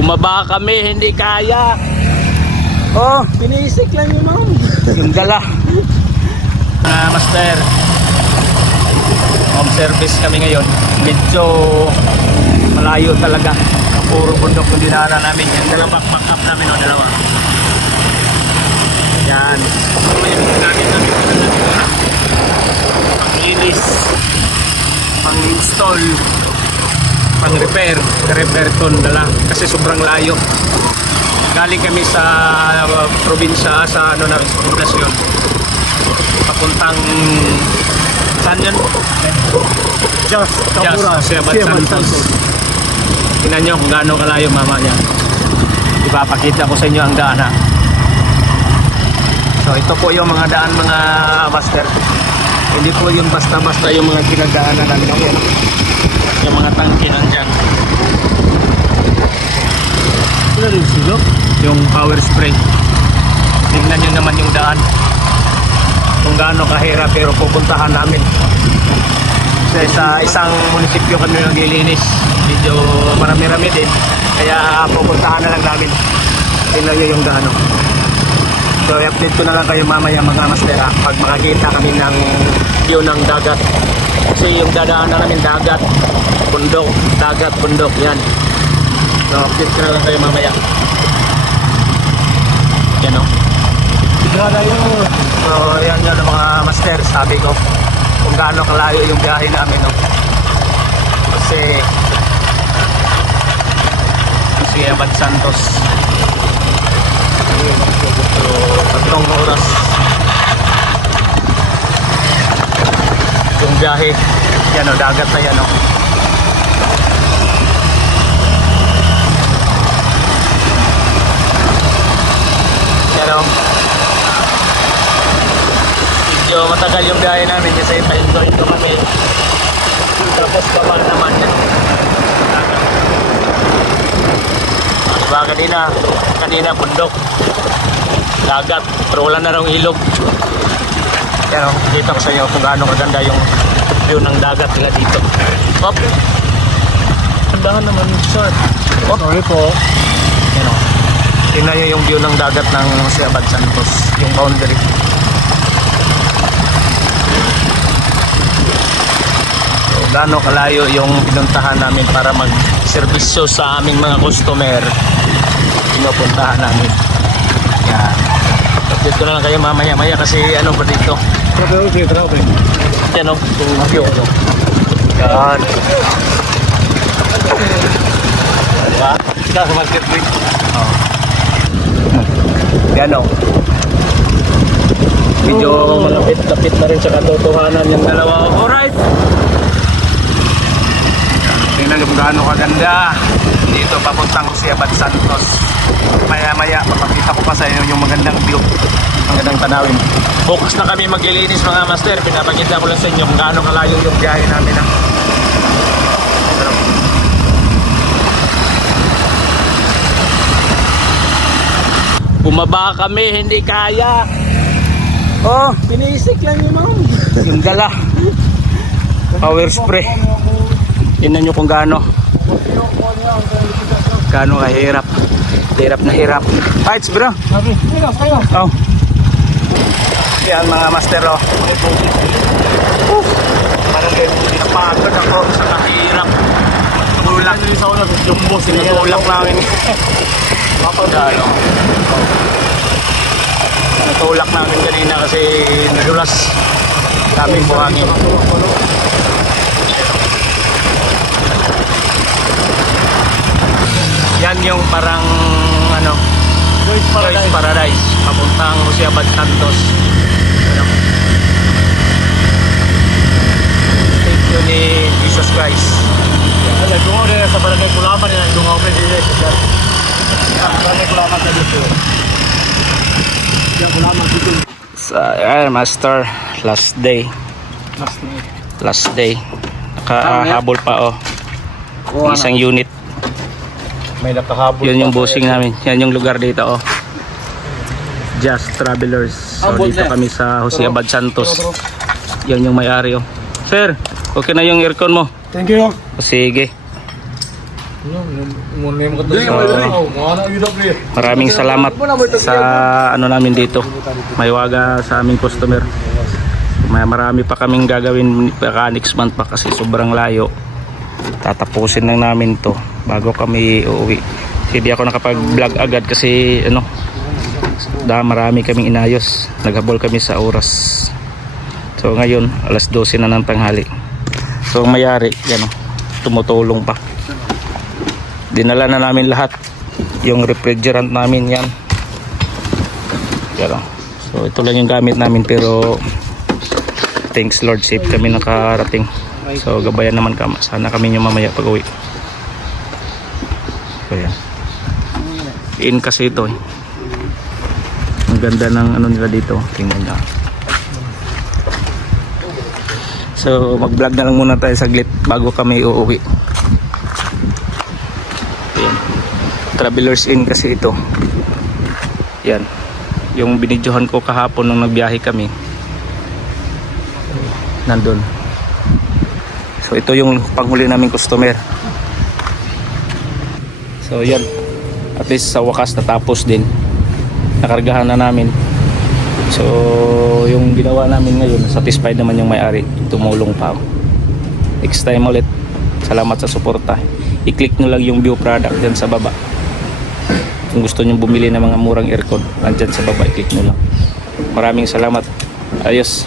Bumaba kami, hindi kaya. Oh, Pinisik lang yun, ma'am. yung dala. Ah, master. Home service kami ngayon. Medyo malayo talaga. Puro bundok yung dinaanan namin. Yung dalawang back up namin o dalawa. Yan. Ngayon, namin namin Panglinis. Pang-install. Pang-repair. Repair ton dala. Kasi sobrang layo. Galing kami sa uh, probinsya sa ano na poblasyon. Papuntang saan yun? Just, Kapura. Siabat Santos. Tingnan nyo kung gaano kalayo mamaya. Ipapakita ko sa inyo ang daan ha. So ito po yung mga daan mga master. Hindi po yung basta-basta yung mga kinadaanan namin. No? Yung mga tangke nandyan. Ano rin silo? Yung power spray. Tingnan nyo naman yung daan. Kung gaano kahirap pero pupuntahan namin. Kasi sa isang munisipyo kami naglilinis. Medyo marami-rami din. Kaya pupuntahan na lang namin. Tingnan nyo yung gaano. So i-update ko na lang kayo mamaya mga master ha, pag makakita kami ng view ng dagat. Kasi yung dadaan na namin dagat, bundok, dagat, bundok, yan. So update ko na lang kayo mamaya. Yan o. Yun. So, yan yun mga master, sabi ko kung gaano kalayo yung biyahe namin. No? Kasi si Abad Santos. Tatlong oras yung biyahe. Yan o, dagat na yan o. Yan o. Medyo matagal yung biyahe namin kasi pa-enjoy kami. Tapos baba naman yan. Kanina, kanina bundok. Dagat, pero wala na raw ilog. Yan o, kita ko sa inyo kung gaano kaganda yung view ng dagat nila dito. Hop! Kandahan naman, sir. Oh, Sorry po. yan o. Tingnan nyo yung view ng dagat ng Siabad Santos, yung boundary. Gaano kalayo yung pinuntahan namin para mag-servisyo sa aming mga customer. Pinupuntahan namin. Yan. Update ko na lang kayo mamaya-maya kasi ano ba dito? Yan o, yung view. Yan. Diba? Kita sa market week. Oh. Yan o. Medyo malapit-lapit na rin sa katotohanan yung dalawa. Alright! Kung gaano kaganda. Dito papuntang Siabat Santos. Maya-maya, papakita ko pa sa inyo yung magandang view. Magandang tanawin. Bukas na kami maglilinis mga master. Pinapakita ko lang sa inyo kung gaano kalayo yung biyahe namin. Ha? Pero, Bumaba kami, hindi kaya. Oh, Pinisik lang yun, ma'am. yung dala. Power spray. Tingnan nyo kung gaano. Gaano kahirap. Hirap na hirap. Heights bro. Oh. Yan mga master oh. Uh, parang kayo napagod ako sa kahirap. Tulak. Sa una, jumbo. Sinutulak namin. Dalo. Natulak namin kanina kasi nadulas. Daming buhangin. Yan yung parang ano, Joyce Paradise, Paradise. Paradise papuntang Luciabad Santos. Ano? Thank you ni Jesus Christ. Ay, dungaw din sa barangay Kulaman nila. Dungaw din sila. Barangay Kulaman sa dito. Kulaman dito. Sa Air Master, last day. Mas na Last day. Nakahabol pa oh. Isang unit. May nakahabol. Yun yung bossing namin. Yan yung lugar dito oh. Just Travelers. So dito na. kami sa Jose Abad Santos. Yan yung may-ari oh. Sir, okay na yung aircon mo? Thank you. Sige. Maraming salamat sa ano namin dito. Maywaga sa aming customer. May marami pa kaming gagawin baka next month pa kasi sobrang layo. Tatapusin lang namin to bago kami uuwi. Hindi ako nakapag-vlog agad kasi ano da marami kaming inayos. Naghabol kami sa oras. So ngayon alas 12 na ng tanghali. So mayari yan oh, tumutulong pa. Dinala na namin lahat. Yung refrigerant namin yan. Yan oh. So ito lang yung gamit namin pero thanks Lord safe kami nakarating. So gabayan naman kami. Sana kami yung mamaya pag uwi. Yan. In kasi ito eh. Ang ganda ng ano nila dito. Tingnan nyo. So mag-vlog na lang muna tayo saglit bago kami uuwi. Ayan. Travelers in kasi ito. Yan. Yung binidyohan ko kahapon nung nagbiyahe kami. Nandun. So ito yung panghuli naming customer. So yan. At least sa wakas natapos din. Nakargahan na namin. So yung ginawa namin ngayon, satisfied naman yung may-ari. Tumulong pa. Next time ulit. Salamat sa suporta. I-click nyo lang yung view product dyan sa baba. Kung gusto nyo bumili ng mga murang aircon, nandyan sa baba, i-click nyo lang. Maraming salamat. Ayos.